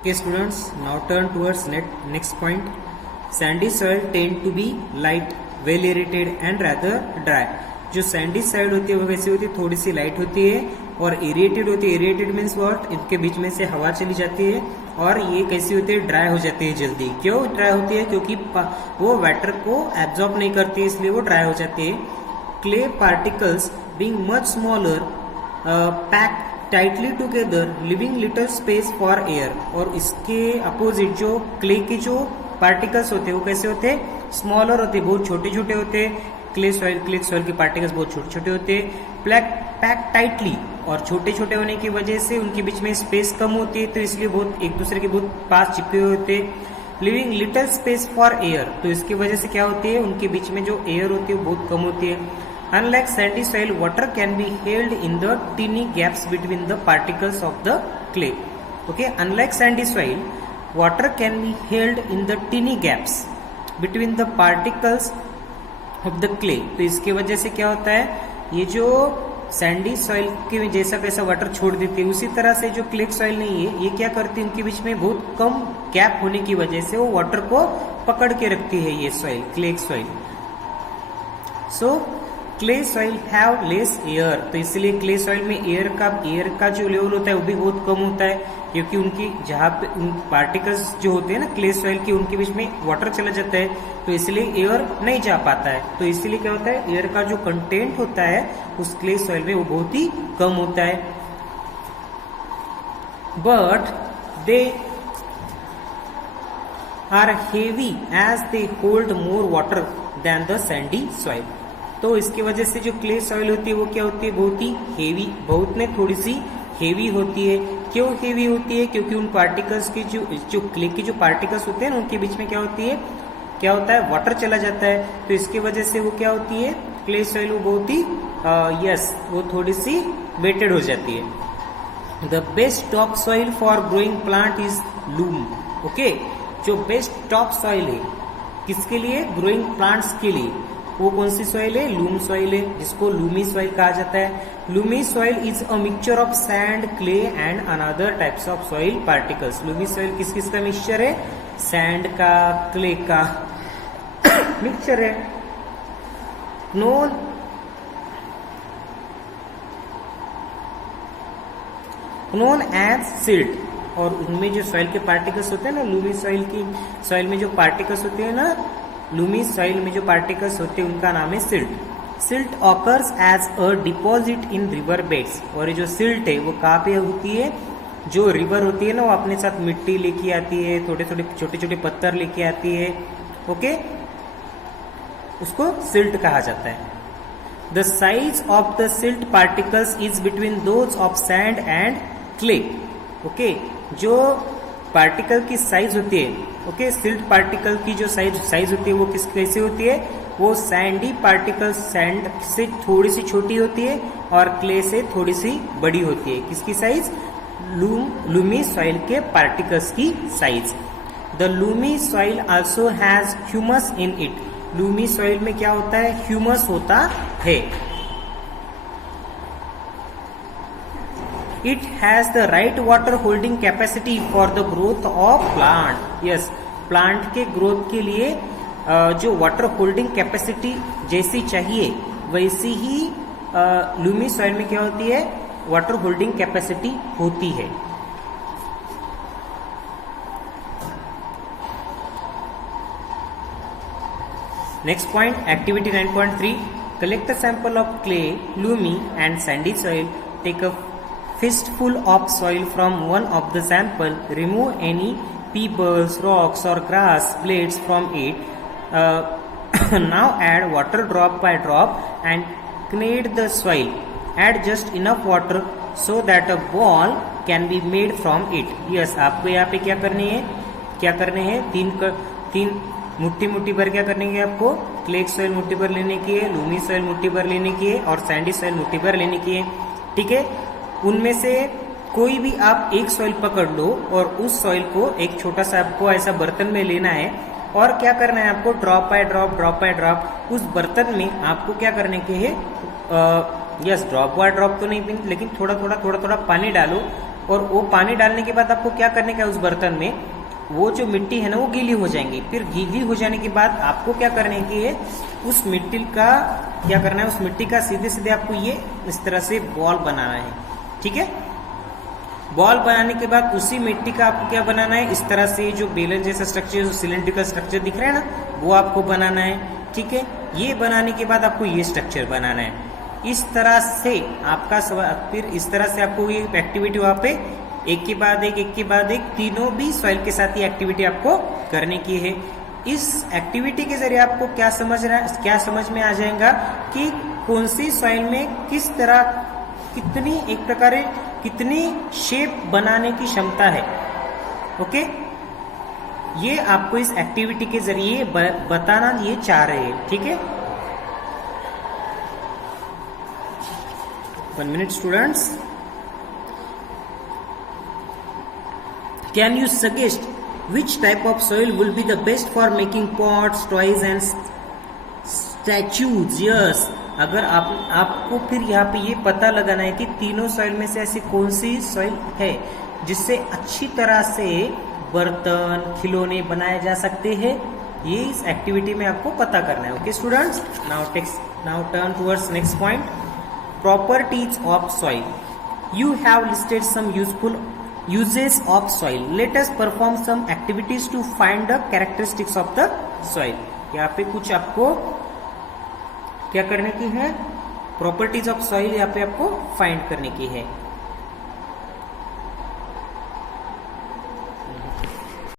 Okay, students, now turn towards next point. Sandy soil tend to be light, well aerated and rather dry. जो Sandy side होती है वो कैसी होती है, थोड़ी सी लाइट होती है और एरिएटेड होती है. एरिएटेड मीन्स व्हाट, इनके बीच में से हवा चली जाती है और ये कैसी होती है, ड्राई हो जाती है जल्दी. क्यों ड्राई होती है? क्योंकि वो वाटर को एब्जॉर्ब नहीं करती है, इसलिए वो ड्राई हो जाती है. Clay particles being much smaller pack tightly together living little space for air. और इसके अपोजिट जो क्ले के जो पार्टिकल्स होते हैं वो कैसे होते हैं, स्मॉलर होते हैं, बहुत छोटे छोटे होते हैं. क्ले सॉइल के पार्टिकल्स बहुत छोटे छोटे होते हैं. पैक टाइटली, और छोटे छोटे होने की वजह से उनके बीच में स्पेस कम होती है, तो इसलिए बहुत एक दूसरे के बहुत पास चिपके हुए होते हैं. Living little space for air, तो इसकी वजह से क्या होती है, उनके बीच में जो एयर होती है वो बहुत कम होती है. Unlike sandy soil, water can be held in the teeny gaps between the particles of the clay. Okay, unlike sandy soil, water can be held in the teeny gaps between the particles of the clay. तो इसके वजह से क्या होता है, ये जो Sandy soil के जैसा कैसा वाटर छोड़ देती है, उसी तरह से जो क्ले सॉइल नहीं है, ये क्या करती है, उनके बीच में बहुत कम गैप होने की वजह से वो वाटर को पकड़ के रखती है, ये soil clay soil. So clay soil have less air, तो इसलिए क्ले सॉइल में एयर का जो लेवल होता है वो भी बहुत कम होता है, क्योंकि उनकी जहाँ पे उन पार्टिकल्स जो होते हैं ना क्ले सॉइल के, उनके बीच में वाटर चला जाता है, तो इसलिए एयर नहीं जा पाता है. तो इसलिए क्या होता है, एयर का जो कंटेंट होता है उस क्ले सॉइल में वो बहुत ही कम होता है. But they are heavy as they hold more water than the sandy soil. तो इसकी वजह से जो क्ले सॉइल होती है वो क्या होती है, बहुत ही हेवी, बहुत ने थोड़ी सी हेवी होती है. क्यों हेवी होती है? क्योंकि उन पार्टिकल्स की जो क्ले की जो पार्टिकल्स होते हैं ना, उनके बीच में क्या होता है, वाटर चला जाता है. तो इसकी वजह से वो क्या होती है, क्ले सॉइल वो बहुत ही वो थोड़ी सी वेटेड हो जाती है. The best top soil for growing plant is loom. Okay, जो बेस्ट टॉप सॉइल है किसके लिए, ग्रोइंग प्लांट्स के लिए, वो कौन सी सॉइल है, लूम सॉइल है, जिसको लूमी सॉइल कहा जाता है. Lumi soil is a mixture of sand, clay and another types of soil particles. Lumi soil किस किस का मिक्सचर है, सैंड का, क्ले का मिक्सचर है. Known as silt. और उनमें जो सॉइल के पार्टिकल्स होते हैं ना, लूमी सॉइल की सॉइल में जो पार्टिकल्स होते हैं ना, लूमी सॉइल में जो पार्टिकल्स होते हैं उनका नाम है silt. Silt occurs as a deposit in river beds. और ये जो सिल्ट है वो कहाँ पे होती है, जो रिवर होती है ना, वो अपने साथ मिट्टी लेके आती है, छोटे छोटे पत्थर लेके आती है. ओके, उसको सिल्ट कहा जाता है. The size of the silt particles is between those of sand and clay. Okay, जो पार्टिकल की साइज होती है, ओके, सिल्ट पार्टिकल की जो साइज होती है वो कैसे होती है, वो सैंडी पार्टिकल सैंड से थोड़ी सी छोटी होती है और क्ले से थोड़ी सी बड़ी होती है. किसकी साइज, लूमी सॉइल के पार्टिकल्स की size. The Lumi soil also has humus in it. Lumi soil में क्या होता है, ह्यूमस होता है. It has the right water holding capacity for the growth of plant. Yes, plant के ग्रोथ के लिए जो वाटर होल्डिंग कैपेसिटी जैसी चाहिए वैसी ही लूमी सॉइल में क्या होती है, वाटर होल्डिंग कैपेसिटी होती है. Next point, activity 9.3. Collect a sample of clay, loamy and sandy soil. Take a fistful of soil from one of the sample. Remove any pebbles, rocks or grass blades from it. Now add water drop by drop and knead the soil. Add just enough water so that a ball can be made from it. Yes, आपको यहाँ पे क्या करने हैं, तीन मुट्ठी भर क्या करने की, आपको क्ले सॉइल मुट्ठी भर लेने की है, लूमी सॉइल मुट्ठी भर लेने की है और सैंडी सॉइल मुट्ठी भर लेने की है. ठीक है, उनमें से कोई भी आप एक सॉइल पकड़ लो और उस सॉइल को एक छोटा सा आपको ऐसा बर्तन में लेना है और क्या करना है आपको, ड्रॉप बाय ड्रॉप उस बर्तन में आपको क्या करने के है, ड्रॉप बाय ड्रॉप तो नहीं, लेकिन थोड़ा थोड़ा पानी डालो और वो पानी डालने के बाद आपको क्या करने का है, उस बर्तन में वो जो मिट्टी है ना वो गीली हो जाएंगी। फिर गीली हो जाने के बाद आपको क्या करने की है, उस मिट्टी का क्या करना है, उस मिट्टी का सीधे सीधे आपको ये इस तरह से बॉल बनाना है। ठीक है, बॉल बनाने के बाद उसी मिट्टी का आपको क्या बनाना है, इस तरह से जो बेलन जैसा स्ट्रक्चर, जो सिलेंड्रिकल स्ट्रक्चर दिख रहा है ना, वो आपको बनाना है। ठीक है, ये बनाने के बाद आपको ये स्ट्रक्चर बनाना है। इस तरह से आपका फिर इस तरह से आपको ये एक्टिविटी वहां पे एक के बाद एक तीनों भी सॉइल के साथ ये एक्टिविटी आपको करने की है। इस एक्टिविटी के जरिए आपको क्या समझ में आ जाएगा कि कौन सी सॉइल में किस तरह कितनी शेप बनाने की क्षमता है। ओके, ये आपको इस एक्टिविटी के जरिए बताना ये चाह रहे हैं। ठीक है, 1 minute students, can you suggest which type of soil will be the best for making pots, toys and statues? Yes, अगर आपको फिर यहाँ पे ये पता लगाना है कि तीनों सॉइल में से ऐसी कौन सी सॉइल है जिससे अच्छी तरह से बर्तन, खिलौने बनाए जा सकते हैं, ये इस एक्टिविटी में आपको पता करना है। Okay students, now turn towards next point, properties of soil. You have listed some useful uses of soil. Let us perform some activities to find the characteristics of the soil. यहाँ पे कुछ आपको क्या करने की है, प्रॉपर्टीज ऑफ सॉइल यहाँ पे आपको फाइंड करने की है।